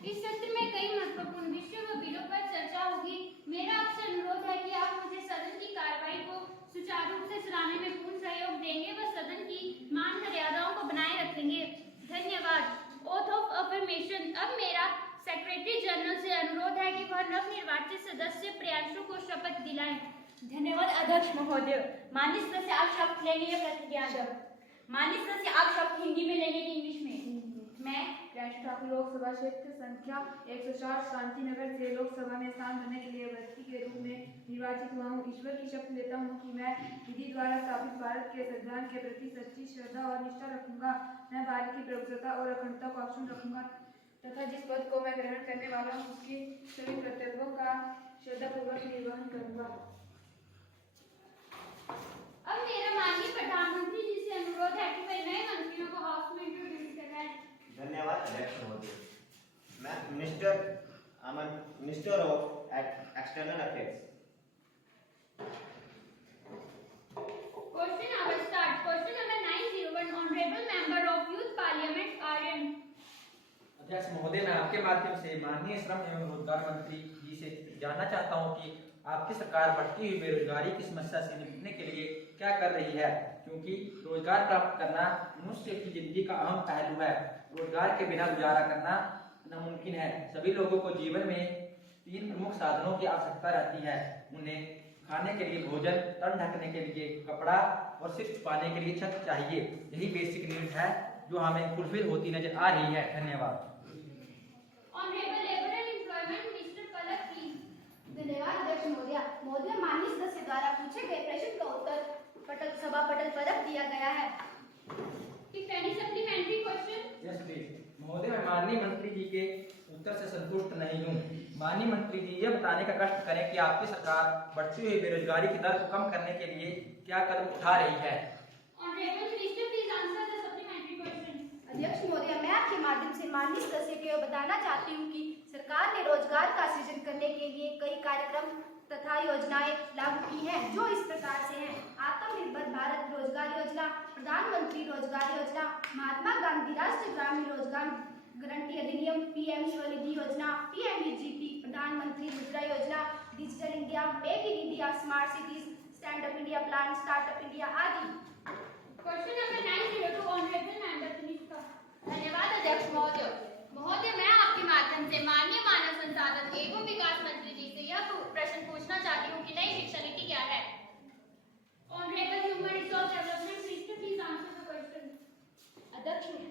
इस सत्र में कई महत्वपूर्ण विषयों व बिलों पर चर्चा होगी। मेरा आपसे अनुरोध है कि आप मुझे सदन की कार्रवाई को सुचारू रूप से चलाने में पूर्ण सहयोग देंगे व सदन की मान मर्यादाओं को बनाए रखेंगे। धन्यवाद। Oath of affirmation. अब मेरा सेक्रेटरी जनरल से अनुरोध है कि वह नवनिर्वाचित सदस्य प्रियांशु को शपथ दिलाएं। धन्यवाद अध्यक्ष महोदय। माननीय सदस्य आप शपथ लेंगे या प्रतिज्ञा? माननीय सदस्य आप शपथ हिंदी में लेंगे कि इंग्लिश में? मैं प्रियांशु ठाकुर लोकसभा क्षेत्र संख्या 104 शांतिनगर से लोकसभा में स्थान भरने के लिए व्यक्ति के रूप में निर्वाचित हुआ हूँ। ईश्वर की शपथ लेता हूँ कि मैं विधि द्वारा स्थापित भारत के संविधान के प्रति सच्ची श्रद्धा और निष्ठा रखूंगा। मैं भारत की प्रभुसत्ता और अखंडता को अक्षुण्ण रखूंगा तथा जिस पद को मैं ग्रहण करने वाला हूँ उसके सभी कर्तव्यों का श्रद्धापूर्वक निर्वहन करूंगा। अब मेरा माननीय प्रधानमंत्री जी से अनुरोध है कि वे नए मंत्रियों को हाउस में इंट्रोड्यूस कराएं। धन्यवाद अध्यक्ष महोदय। मैं minister of external affairs. Question hour start. Question number 901. Honorable member of Youth Parliament Aryan. अध्यक्ष महोदय, मैं आपके माध्यम से माननीय श्रम एवं रोजगार मंत्री जी से जानना चाहता हूं कि आपकी सरकार बढ़ती हुई बेरोजगारी की समस्या से निपटने के लिए क्या कर रही है, क्योंकि रोजगार प्राप्त करना मनुष्य की जिंदगी का अहम पहलू है। रोजगार के बिना गुजारा करना नामुमकिन है। सभी लोगों को जीवन में 3 प्रमुख साधनों की आवश्यकता रहती है। उन्हें खाने के लिए भोजन, तन ढकने के लिए कपड़ा और सिर छुपाने के लिए छत चाहिए। यही बेसिक नीड है जो हमें फुलफिल होती नजर आ रही है। धन्यवाद। Honorable Labour and Employment Minister Palak, please. धन्यवाद अध्यक्ष महोदय। माननीय सदस्य द्वारा पूछे गए प्रश्न का उत्तर सभा पटल पर रख दिया गया है। If any supplementary question? Yes please. महोदय, मैं माननीय मंत्री जी के उत्तर से संतुष्ट नहीं हूँ। माननीय मंत्री जी यह बताने का कष्ट करें कि आपकी सरकार बढ़ती हुई बेरोजगारी की दर को कम करने के लिए क्या कदम उठा रही है। Honorable Minister, please answer the supplementary question. अध्यक्ष महोदय, मैं आपके माध्यम से माननीय सदस्य को यह बताना चाहती हूँ कि सरकार ने रोजगार का सृजन करने के लिए कई कार्यक्रम तथा योजनाएं लागू की हैं, जो इस प्रकार से हैं: आत्मनिर्भर भारत रोजगार योजना, प्रधानमंत्री रोजगार योजना, महात्मा गांधी राष्ट्रीय ग्रामीण रोजगार गारंटी अधिनियम, पीएम स्वनिधि योजना, पीएमईजीपी, प्रधानमंत्री मुद्रा योजना, digital India, make in India, smart cities, stand up India plan, startup India आदि। Question number 902. Honorable member Tanishka. धन्यवाद अध्यक्ष महोदय। महोदय, मैं आपके माध्यम से माननीय मानव संसाधन एवं विकास मंत्री जी से यह प्रश्न पूछना चाहती हूँ कि नई शिक्षा नीति क्या है। Honorable Human Resource Development Minister, please answer the question.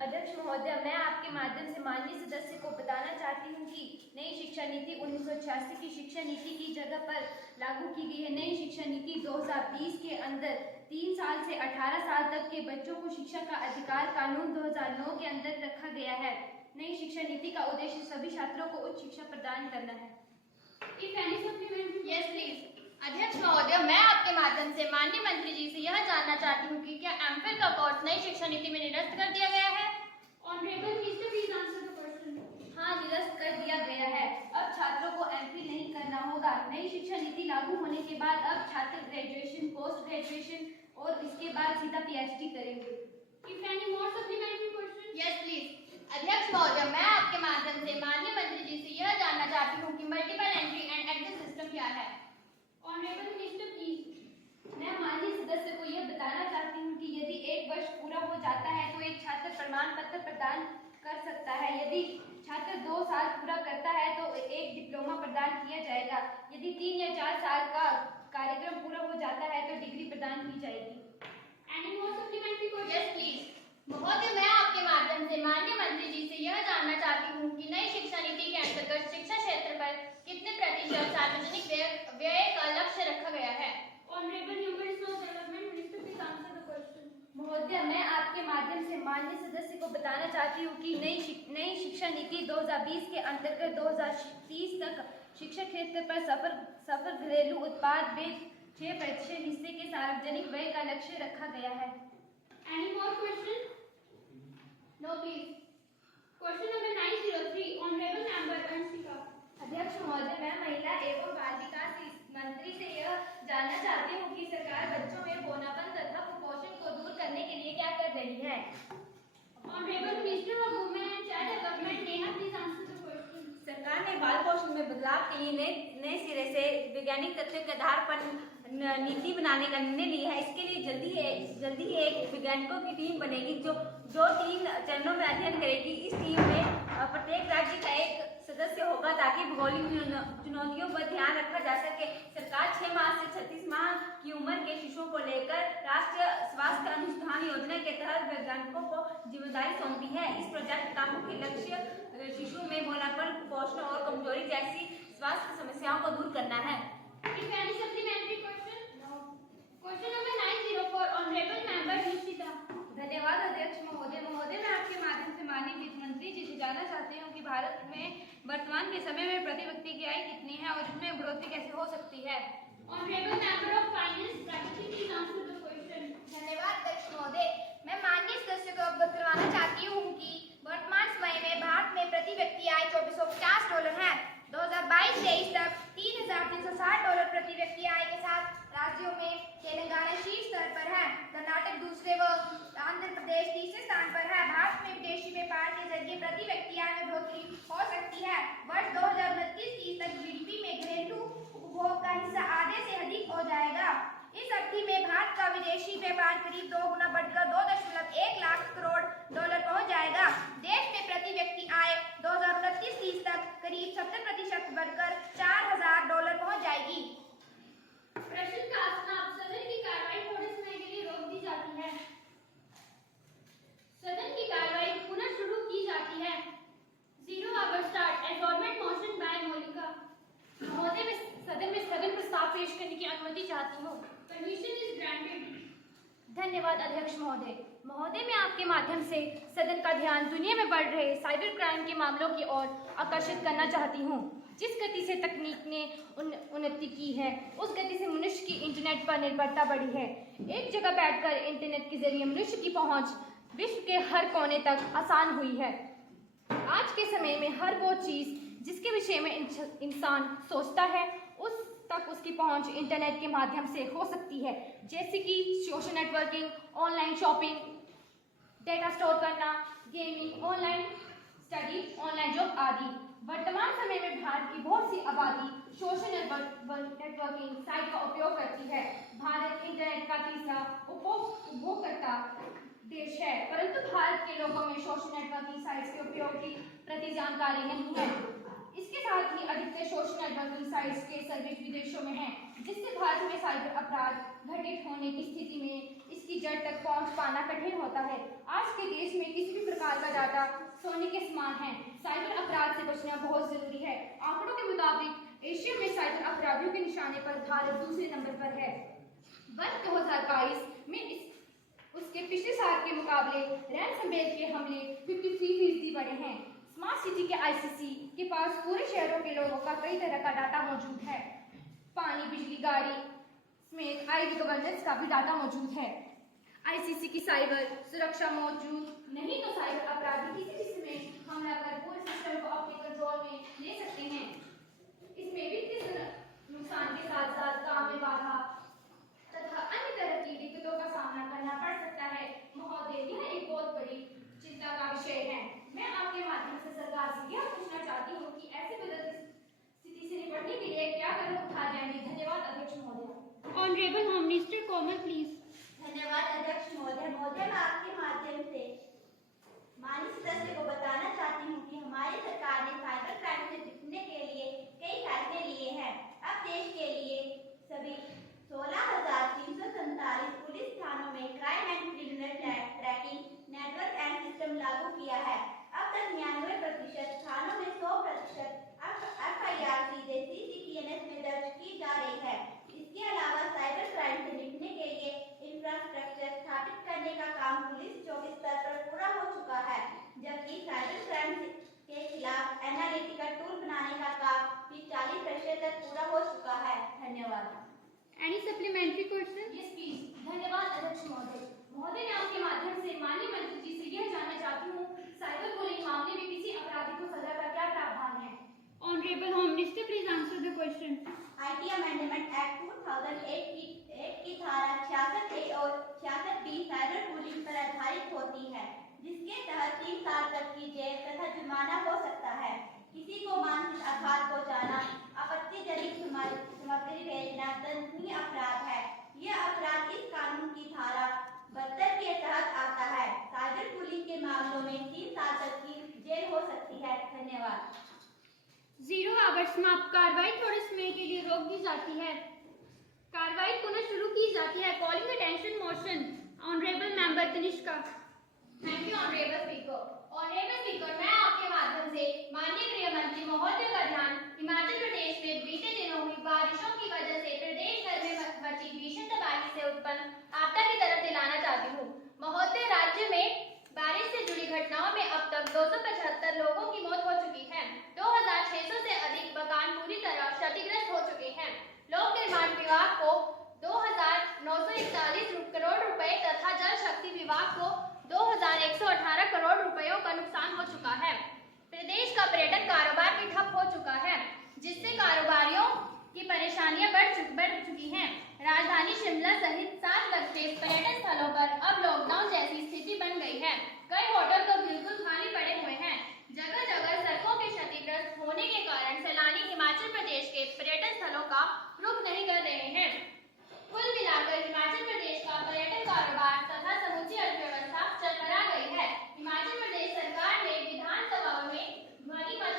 अध्यक्ष महोदय, मैं आपके माध्यम से माननीय सदस्य को बताना चाहती हूँ कि नई शिक्षा नीति 1986 की शिक्षा नीति की जगह पर लागू की गई है। नई शिक्षा नीति 2020 के अंदर 3 साल से 18 साल तक के बच्चों को शिक्षा का अधिकार कानून 2009 के अंदर रखा गया है। नई शिक्षा नीति का उद्देश्य सभी छात्रों को उच्च शिक्षा प्रदान करना है। If any supplementary? Yes please. अध्यक्ष महोदय, मैं आपके माध्यम से माननीय मंत्री जी से यह जानना चाहती हूँ कि क्या एमफिल का कोर्स नई शिक्षा नीति में निरस्त कर दिया गया है। Honorable Minister, please answer the question. हाँ, निरस्त कर दिया गया है। अब छात्रों को एमफिल नहीं करना होगा। नई शिक्षा नीति लागू होने के बाद अब छात्र ग्रेजुएशन, पोस्ट ग्रेजुएशन और इसके बाद सीधा पीएचडी करेंगे। If any more supplementary question? Yes please. अध्यक्ष महोदय, मैं आपके माध्यम से माननीय मंत्री जी से यह जानना चाहती हूँ कि multiple entry and exit system क्या है। Honorable Minister, please. मैं माननीय सदस्य को यह बताना चाहती हूँ कि यदि 1 वर्ष पूरा हो जाता है तो एक छात्र प्रमाण पत्र प्रदान कर सकता है। यदि छात्र 2 साल पूरा करता है तो एक डिप्लोमा प्रदान किया जाएगा। यदि 3 या 4 साल का कार्यक्रम पूरा हो जाता है तो डिग्री प्रदान की जाएगी। Any more supplementary question? Yes please. महोदय, मैं आपके माध्यम से माननीय मंत्री जी से यह जानना चाहती हूँ कि नई शिक्षा नीति के अंतर्गत शिक्षा क्षेत्र पर कितने प्रतिशत सार्वजनिक व्यय का लक्ष्य रखा गया है। Honorable Human Resource Development Minister, please answer the question. महोदय, मैं आपके माध्यम से माननीय सदस्य को बताना चाहती हूँ कि नई शिक्षा नीति 2020 के अंतर्गत 2030 तक शिक्षा क्षेत्र पर सफल घरेलू उत्पाद में 6% हिस्से के सार्वजनिक व्यय का लक्ष्य रखा गया है। Any more question? No please. Question number 903. Honorable member Anshika. अध्यक्ष महोदय, मैं महिला एवं बाल विकास मंत्री से यह जानना चाहती हूँ कि सरकार बच्चों में बौनापन तथा कुपोषण को दूर करने के लिए क्या कर रही है। Honorable Minister of Women and Child Development, Neha, please answer the question. लाभ के लिए नए सिरे से वैज्ञानिक तथ्यों के आधार पर नीति बनाने का निर्णय लिया है। इसके लिए जल्दी ही एक वैज्ञानिकों की टीम बनेगी जो 3 चरणों में अध्ययन करेगी। इस टीम में प्रत्येक राज्य का एक सदस्य होगा ताकि भौगोलिक चुनौतियों पर ध्यान रखा जा सके। सरकार 6 माह से 36 माह की उम्र के शिशुओं को लेकर राष्ट्रीय स्वास्थ्य अनुसंधान योजना के तहत वैज्ञानिकों को जिम्मेदारी सौंपी है। इस प्रोजेक्ट का मुख्य लक्ष्य शिशु में मोटापन, कुपोषण और कमजोरी जैसी स्वास्थ्य समस्याओं को दूर करना है। If any supplementary question? No. Question number 904, Honorable Member Nishita. धन्यवाद अध्यक्ष महोदय। मैं आपके माध्यम से माननीय वित्त मंत्री जी से जानना चाहती हूँ कि भारत में वर्तमान के समय में प्रति व्यक्ति की आय कितनी है और इसमें बढ़ोतरी कैसे हो सकती है। Honorable Member of Finance, Prakriti, please answer the question. धन्यवाद अध्यक्ष महोदय। मैं माननीय सदस्य को अवगत करवाना चाहती हूँ कि वर्तमान समय में भारत में प्रति व्यक्ति आय $2450 है। 2022-23 तक $3360 प्रति व्यक्ति आय के साथ राज्यों में तेलंगाना शीर्ष स्तर पर है, कर्नाटक दूसरे व आंध्र प्रदेश तीसरे स्थान पर है। भारत में विदेशी व्यापार के जरिए प्रति व्यक्ति आय में बढ़ोतरी हो सकती है। वर्ष 2029-30 तक जीडीपी में घरेलू उपभोग का हिस्सा आधे से अधिक हो जाएगा। इस अवधि में भारत का विदेशी व्यापार करीब 2 गुना बढ़कर $2.1 लाख करोड़ पहुंच जाएगा। देश में प्रति व्यक्ति आय 2029-30 तक करीब 70% बढ़कर $4000 पहुंच जाएगी। प्रश्न का अब सदन की कार्रवाई थोड़े समय के लिए रोक दी जाती है। सदन की कार्रवाई पुनः शुरू की जाती है। 0 hour start. Adjournment motion by Molika. महोदय, मैं सदन में स्थगन प्रस्ताव पेश करने की अनुमति चाहती हूँ। Permission is granted. धन्यवाद अध्यक्ष महोदय। मैं आपके माध्यम से सदन का ध्यान दुनिया में बढ़ रहे साइबर क्राइम के मामलों की ओर आकर्षित करना चाहती हूँ। जिस गति से तकनीक ने उन्नति की है, उस गति से मनुष्य की इंटरनेट पर निर्भरता बढ़ी है। एक जगह बैठकर इंटरनेट के जरिए मनुष्य की पहुँच विश्व के हर कोने तक आसान हुई है। आज के समय में हर वो चीज़ जिसके विषय में इंसान सोचता है उस तक उसकी पहुंच इंटरनेट के माध्यम से हो सकती है, जैसे कि social networking, online shopping, data store करना, gaming, online study, online job आदि। वर्तमान समय में भारत की बहुत सी आबादी सोशल नेटवर्किंग साइट का उपयोग करती है। भारत इंटरनेट का तीसरा उपभोगकर्ता देश है, परंतु भारत के लोगों में सोशल नेटवर्किंग साइट्स के उपयोग की प्रति जानकारी नहीं है। इसके साथ ही अधिकतर सोशल नेटवर्किंग साइट्स के सर्विस विदेशों में हैं, जिससे भारत में साइबर अपराध घटित होने की स्थिति में इसकी जड़ तक पहुंच पाना कठिन होता है। आज के देश में किसी भी प्रकार का डाटा सोने के समान है। साइबर अपराध से बचना बहुत जरूरी है। आंकड़ों के मुताबिक एशिया में साइबर अपराधियों के निशाने पर भारत दूसरे नंबर पर है। वर्ष 2022 में उसके पिछले साल के मुकाबले रैनसमवेयर के हमले 53% बढ़े हैं। स्मार्ट सिटी के आईसीसी के पास पूरे शहरों के लोगों का कई तरह का डाटा मौजूद है। पानी, बिजली, गाड़ी समेत आईटी गवर्नेंस का भी डाटा मौजूद है। आईसीसी की साइबर सुरक्षा मौजूद नहीं तो साइबर अपराधी किसी भी समय हमला कर पूरे सिस्टम को अपने कंट्रोल में ले सकते हैं। इसमें वित्तीय नुकसान के साथ साथ काम में बाधा तथा अन्य तरह की दिक्कतों का सामना करना पड़ सकता है। महोदय, यह एक बहुत बड़ी चिंता का विषय है। मैं आपके माध्यम से सरकार से यह पूछना चाहती हूँ कि ऐसी बदलती स्थिति से निपटने के लिए क्या कदम उठाए जाएंगे। धन्यवाद अध्यक्ष महोदय। Honorable Home Minister Komal, please. धन्यवाद अध्यक्ष महोदय। मैं आपके माध्यम से माननीय सदस्य को बताना चाहती हूँ कि हमारी सरकार ने साइबर क्राइम से निपटने के लिए कई फैसले लिए हैं। अब देश के लिए सभी 16,347 पुलिस थानों में crime and criminal tracking network and system लागू किया है। अब तक 99% थानों में 100% FIR सीधे CCTNS में दर्ज की जा रही है। इसके अलावा साइबर क्राइम से निपटने के लिए इंफ्रास्ट्रक्चर स्थापित करने का काम पुलिस 24 स्तर पर पूरा हो चुका है, जबकि साइबर क्राइम के खिलाफ एनालिटिकल टूल बनाने का काम भी 40% तक पूरा हो चुका है। धन्यवाद। Any supplementary question? Yes, please. धन्यवाद अध्यक्ष महोदय। मैं आपके माध्यम से माननीय मंत्री जी से यह जानना चाहती हूँ, साइबर बुलिंग मामले में किसी अपराधी को सजा का क्या प्रावधान है। Honorable Home Minister, please answer the question. IT amendment act 2008 की धारा 66A और 66B साइबर बुलिंग पर आधारित होती है, जिसके तहत 3 साल तक की जेल तथा जुर्माना हो सकता है। किसी को मानसिक आघात पहुंचाना, आपत्तिजनक सामग्री भेजना दंडनीय अपराध है। यह अपराध इस कानून की धारा 72 के तहत आता है। साइबर बुलिंग के मामलों में 3 साल तक की जेल हो सकती है। धन्यवाद। 0 आवर्स समाप्त। कार्रवाई थोड़े समय के लिए रोक दी जाती है। कार्रवाई पुनः शुरू की जाती है। Calling attention motion honourable member Tanishka. Thank you honourable speaker. Honourable speaker, मैं आपके माध्यम से माननीय गृह मंत्री महोदय का ध्यान हिमाचल प्रदेश में बीते दिनों हुई बारिशों की वजह से प्रदेश भर में मची भीषण तबाही से उत्पन्न आपदा की तरफ दिलाना चाहती हूँ। महोदय, राज्य में बारिश से जुड़ी घटनाओं में अब तक 275 लोगों की मौत हो चुकी है। 2600 से अधिक मकान पूरी तरह क्षतिग्रस्त हो चुके हैं। लोक निर्माण विभाग को 2941 करोड़ रुपए तथा जल शक्ति विभाग को 2118 करोड़ रुपयों का नुकसान हो चुका है। प्रदेश का पर्यटन कारोबार भी ठप हो चुका है, जिससे कारोबारियों की परेशानियां बढ़ चुकी हैं। राजधानी शिमला सहित 7 वर्गीय पर्यटन स्थलों पर अब लॉकडाउन जैसी स्थिति बन गई है। कई होटल तो बिल्कुल खाली पड़े हुए हैं। जगह जगह सड़कों के क्षतिग्रस्त होने के कारण सैलानी हिमाचल प्रदेश के पर्यटन स्थलों का रुख नहीं कर रहे हैं। कुल मिलाकर हिमाचल प्रदेश का पर्यटन कारोबार तथा समूची अर्थव्यवस्था चरमरा गई है। हिमाचल प्रदेश सरकार ने विधानसभा में ध्वनिमत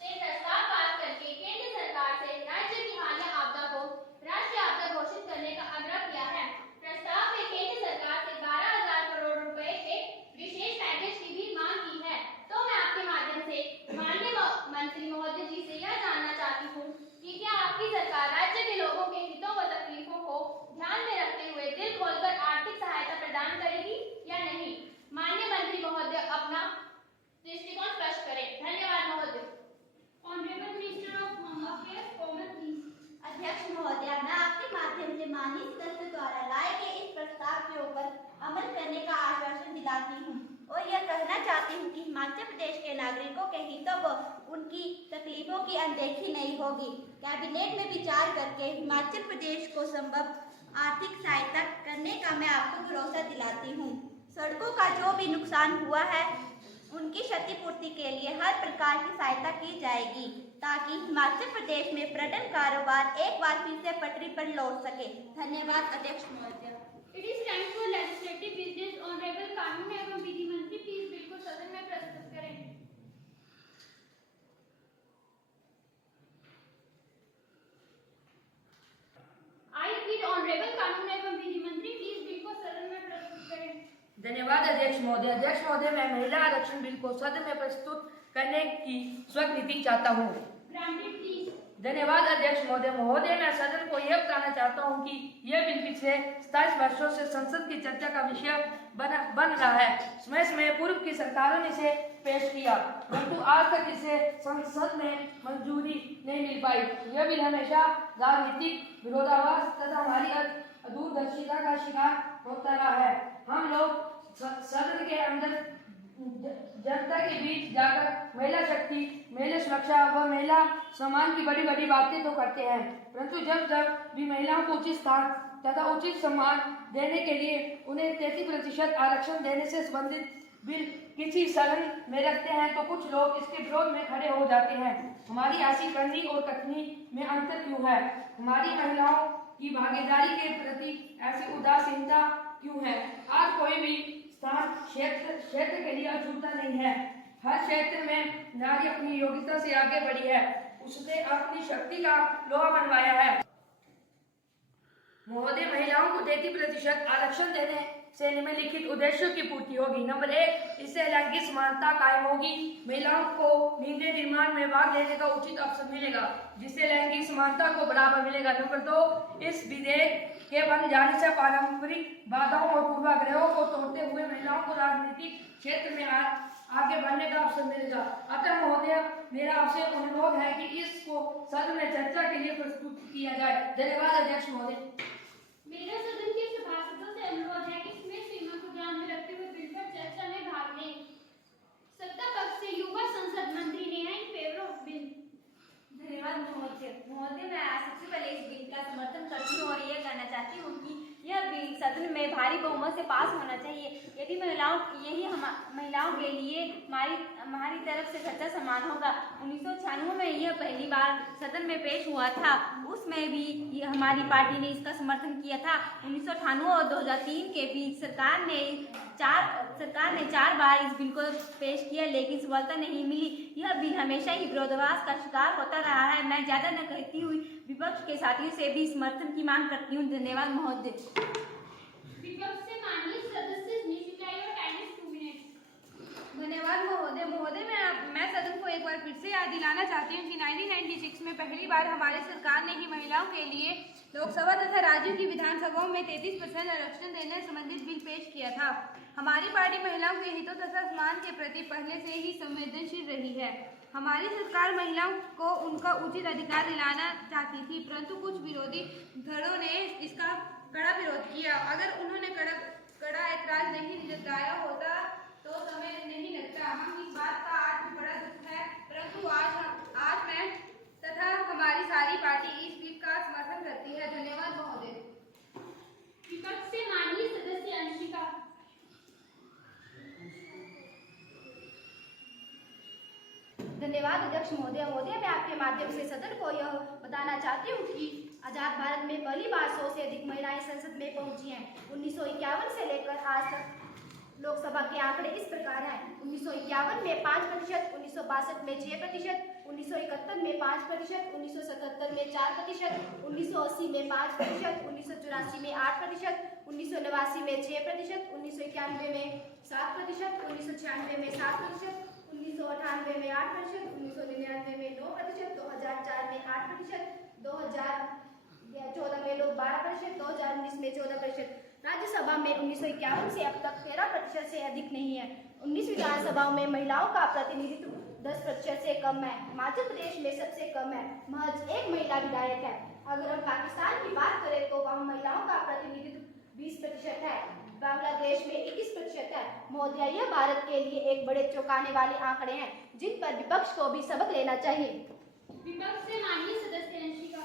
से प्रस्ताव पास करके केंद्र सरकार से राज्य की हालिया आपदा को राष्ट्रीय आपदा घोषित करने का आग्रह किया है। प्रस्ताव में केंद्र सरकार से 12,000 करोड़ रुपए के विशेष पैकेज की भी मांग की है। तो मैं आपके माध्यम से माननीय मंत्री महोदय जी से यह जानना चाहती हूँ कि क्या आपकी सरकार राज्य के लोगों के हितों व तकलीफों को ध्यान में रखते हुए दिल खोलकर आर्थिक सहायता प्रदान करेगी या नहीं? माननीय मंत्री महोदय अपना दृष्टिकोण स्पष्ट करें। धन्यवाद महोदय। Honourable minister of home affairs Komal please. अध्यक्ष महोदय, मैं आपके माध्यम से माननीय सदस्य द्वारा लाए गए इस प्रस्ताव के ऊपर अमल करने का आश्वासन दिलाती हूँ और यह कहना चाहती हूँ कि हिमाचल प्रदेश के नागरिकों के हितों व उनकी तकलीफों की अनदेखी नहीं होगी। कैबिनेट में विचार करके हिमाचल प्रदेश को संभव आर्थिक सहायता करने का मैं आपको भरोसा दिलाती हूँ। सड़कों का जो भी नुकसान हुआ है उनकी क्षतिपूर्ति के लिए हर प्रकार की सहायता की जाएगी ताकि हिमाचल प्रदेश में पर्यटन कारोबार एक बार फिर से पटरी पर लौट सके। धन्यवाद अध्यक्ष महोदय। It is time for legislative business. Honourable कानून एवं विधि मंत्री प्लीज बिल को सदन में प्रस्तुत करें। आई रिपीट, ऑनरेबल कानून एवं विधि मंत्री प्लीज बिल को सदन में प्रस्तुत करें। धन्यवाद अध्यक्ष महोदय। अध्यक्ष महोदय, मैं महिला आरक्षण बिल को सदन में प्रस्तुत करने की स्वीकृति चाहता हूँ। Granted please. धन्यवाद अध्यक्ष महोदय। महोदय, मैं सदन को यह बताना चाहता हूँ कि यह बिल पिछले 27 वर्षों से संसद की चर्चा का विषय बन रहा है। समय समय पूर्व की सरकारों ने इसे पेश किया, परंतु आज तक इसे संसद में मंजूरी नहीं मिल पाई। यह बिल हमेशा राजनीतिक विरोधाभास तथा हमारी दूरदर्शिता का शिकार होता रहा है। हम लोग सदन के अंदर जनता के बीच जाकर महिला शक्ति, महिला सुरक्षा व महिला सम्मान की बड़ी बड़ी बातें तो करते हैं, परंतु जब जब भी महिलाओं को उचित स्थान तथा उचित सम्मान देने के लिए उन्हें 33% आरक्षण देने से संबंधित बिल किसी सदन में रखते हैं तो कुछ लोग इसके विरोध में खड़े हो जाते हैं। हमारी ऐसी करनी और कथनी में अंतर क्यों है? हमारी महिलाओं की भागीदारी के प्रति ऐसी उदासीनता क्यों है? आज कोई भी स्थान क्षेत्र के लिए अछूता नहीं है। हर क्षेत्र में नारी अपनी योग्यता से आगे बढ़ी है, उसने अपनी शक्ति का लोहा मनवाया है। महोदय, महिलाओं को 33% आरक्षण देने से निम्नलिखित उद्देश्यों की पूर्ति होगी। नंबर 1, इससे लैंगिक समानता कायम होगी। महिलाओं को निर्णय निर्माण में भाग लेने का उचित अवसर मिलेगा, जिससे लैंगिक समानता को बढ़ावा मिलेगा। नंबर 2, इस विधेयक के बन जाने से पारंपरिक बाधाओं और पूर्वाग्रहों को तोड़ते हुए महिलाओं को राजनीतिक क्षेत्र में आगे बढ़ने का अवसर मिलेगा। अतः महोदय, मेरा आपसे अनुरोध है कि इसको सदन में चर्चा के लिए प्रस्तुत किया जाए। धन्यवाद अध्यक्ष महोदय। मेरा सदन के सभासदों से अनुरोध है कि समय सीमा को ध्यान में रखते हुए बिल पर चर्चा में भाग लें। सत्ता पक्ष से युवा संसद मंत्री Neha in favour of bill. धन्यवाद महोदय। मैं सबसे पहले इस बिल का समर्थन करती हूँ और ये कहना चाहती हूँ कि यह बिल सदन में भारी बहुमत से पास होना चाहिए। यदि महिलाओं महिलाओं के लिए हमारी तरफ से सच्चा सम्मान होगा। 1996 में यह पहली बार सदन में पेश हुआ था, उसमें भी हमारी पार्टी ने इसका समर्थन किया था। 1998 और 2003 के बीच सरकार ने 4 बार इस बिल को पेश किया, लेकिन सफलता नहीं मिली। यह बिल हमेशा ही विरोधाभास का शिकार होता रहा है। मैं ज्यादा न कहती हुई विपक्ष के साथियों से भी समर्थन की मांग करती हूँ। धन्यवाद महोदय। विपक्ष से माननीय सदस्य Nishika, your time is 2 minutes. धन्यवाद महोदय। मैं सदन को एक बार फिर से याद दिलाना चाहती हूँ कि 1996 में पहली बार हमारे सरकार ने ही महिलाओं के लिए लोकसभा तथा राज्यों की विधानसभाओं में 33% आरक्षण देने संबंधित बिल पेश किया था। हमारी पार्टी महिलाओं के हितों तथा सम्मान के प्रति पहले से ही संवेदनशील रही है। हमारी सरकार महिलाओं को उनका उचित अधिकार दिलाना चाहती थी, परंतु कुछ विरोधी धड़ों ने इसका कड़ा विरोध किया। अगर उन्होंने कड़ा ऐतराज नहीं जताया होता तो समय नहीं लगता। हम इस बात का आज भी बड़ा दुख है, परंतु आज मैं तथा हमारी सारी पार्टी इस बिल का समर्थन करती है। धन्यवाद महोदय। विपक्ष से माननीय सदस्य अंशिका। धन्यवाद अध्यक्ष महोदय। मैं आपके माध्यम से सदन को यह बताना चाहती हूँ कि आजाद भारत में पहली बार 100 से अधिक महिलाएं संसद में पहुंची हैं। 1951 से लेकर आज तक लोकसभा के आंकड़े इस प्रकार हैं। 1951 में 5%, 1962 में 6%, 1971 में 5%, 1977 में 4%, 1980 में 5%, 1984 में 8%, 1989 में 6%, 1991 में 7%, 1996 में 7%, 1998 में 8%, 1999 में 9%, 2004 में 8%, 2014 में लोग 12%, 2019 में 14%। राज्यसभा में 1951 से अब तक 13% से अधिक नहीं है। 19 विधानसभाओं में महिलाओं का प्रतिनिधित्व 10% से कम है। हिमाचल प्रदेश में सबसे कम है, महज 1 महिला विधायक है। अगर हम पाकिस्तान की बात करें तो वहाँ महिलाओं का प्रतिनिधित्व 20% है। बांग्लादेश में 21% है। महोदय, यह भारत के लिए एक बड़े चौंकाने वाले आंकड़े हैं, जिन पर विपक्ष को भी सबक लेना चाहिए। विपक्ष से माननीय सदस्य अंशिका।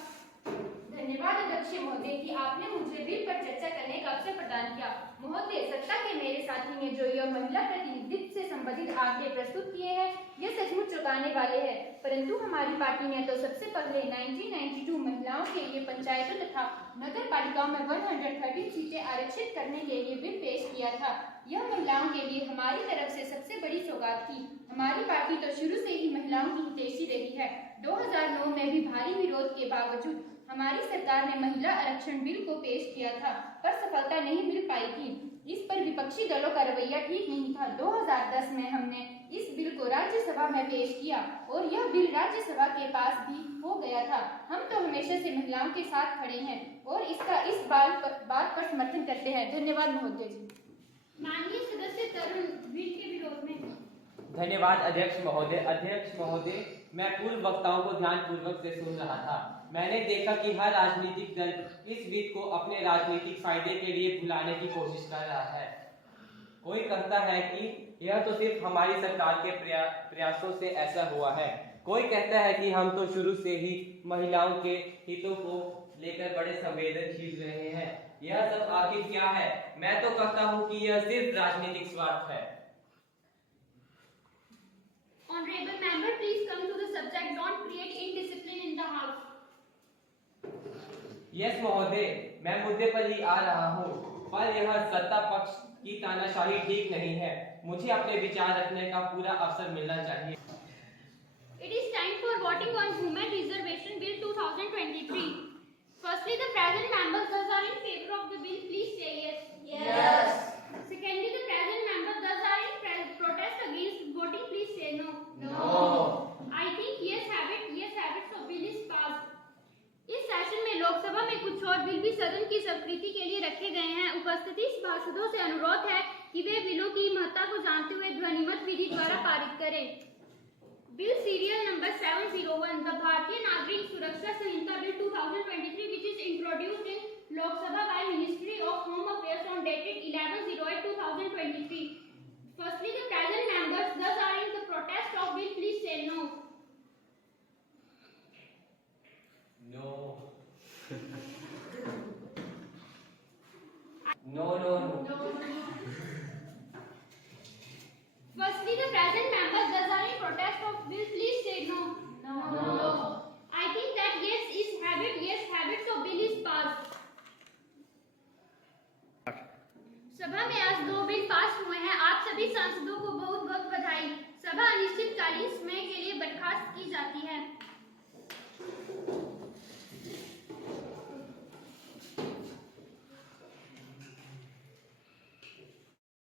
धन्यवाद अध्यक्ष महोदय कि आपने मुझे बिल पर चर्चा करने का अवसर प्रदान किया। महोदय, सत्ता के मेरे साथी ने जो यह महिला प्रतिनिधित्व से संबंधित आंकड़े प्रस्तुत किए हैं, यह सचमुच चौंकाने वाले हैं। परंतु हमारी पार्टी ने तो सबसे पहले 1992 महिलाओं के लिए पंचायतों तथा नगर पालिकाओं में 113 सीटें आरक्षित करने के लिए बिल पेश किया था। यह महिलाओं के लिए हमारी तरफ से सबसे बड़ी सौगात थी। हमारी पार्टी तो शुरू से ही महिलाओं की हितैषी रही है। 2009 में भी भारी विरोध के बावजूद हमारी सरकार ने महिला आरक्षण बिल को पेश किया था, पर सफलता नहीं मिल पाई थी। इस पर विपक्षी दलों का रवैया ठीक नहीं था। 2010 में हमने इस बिल को राज्यसभा में पेश किया और यह बिल राज्यसभा के पास भी हो गया था। हम तो हमेशा से महिलाओं के साथ खड़े हैं और इसका इस बात पर समर्थन करते हैं। धन्यवाद महोदय जी। माननीय सदस्य तरुण, बिल के विरोध में। धन्यवाद अध्यक्ष महोदय, मैं पूर्व वक्ताओं को ध्यानपूर्वक से सुन रहा था। मैंने देखा कि हर राजनीतिक दल इस बिल को अपने राजनीतिक फायदे के लिए भुलाने की कोशिश कर रहा है। कोई कहता है कि यह तो सिर्फ हमारी सरकार के प्रयासों से ऐसा हुआ है। कोई कहता है कि हम तो शुरू से ही महिलाओं के हितों को लेकर बड़े संवेदनशील रहे हैं। यह सब आखिर क्या है? मैं तो कहता हूँ कि यह सिर्फ राजनीतिक स्वार्थ है। Honorable member, please come to the subject. Don't create indiscipline in the house. Yes महोदय, मैं मुद्दे पर ही आ रहा हूँ, पर यह सत्ता पक्ष की तानाशाही ठीक नहीं है। मुझे अपने विचार रखने का पूरा अवसर मिलना चाहिए। It is time for voting on Women Reservation Bill 2023. Firstly, the present members thus are in favor of the bill. Please say yes. Yes. Secondly, the present members thus are in protest against voting. Please say no. No. I think yes have it. So bill is passed. इस session में लोकसभा में कुछ और bill भी सदन की स्वीकृति के लिए रखे गए हैं। उपस्थित सभासदों से अनुरोध है कि वे बिलों की महत्ता को जानते हुए ध्वनिमत विधि द्वारा पारित करें। बिल सीरियल नंबर 701, द भारतीय नागरिक सुरक्षा संहिता bill 2023, which is introduced in Lok Sabha by Ministry of Home Affairs on dated 11/08/2023. Firstly, the present members thus are in the protest of bill. Please say no. No. No. Firstly, the present members does any protest of bill, please say no. No. I think that yes is habit. Yes, habit, so bill is passed. सभा में आज 2 bill pass हुए हैं। आप सभी सांसदों को बहुत बहुत बधाई। सभा अनिश्चितकालीन समय के लिए बर्खास्त की जाती है।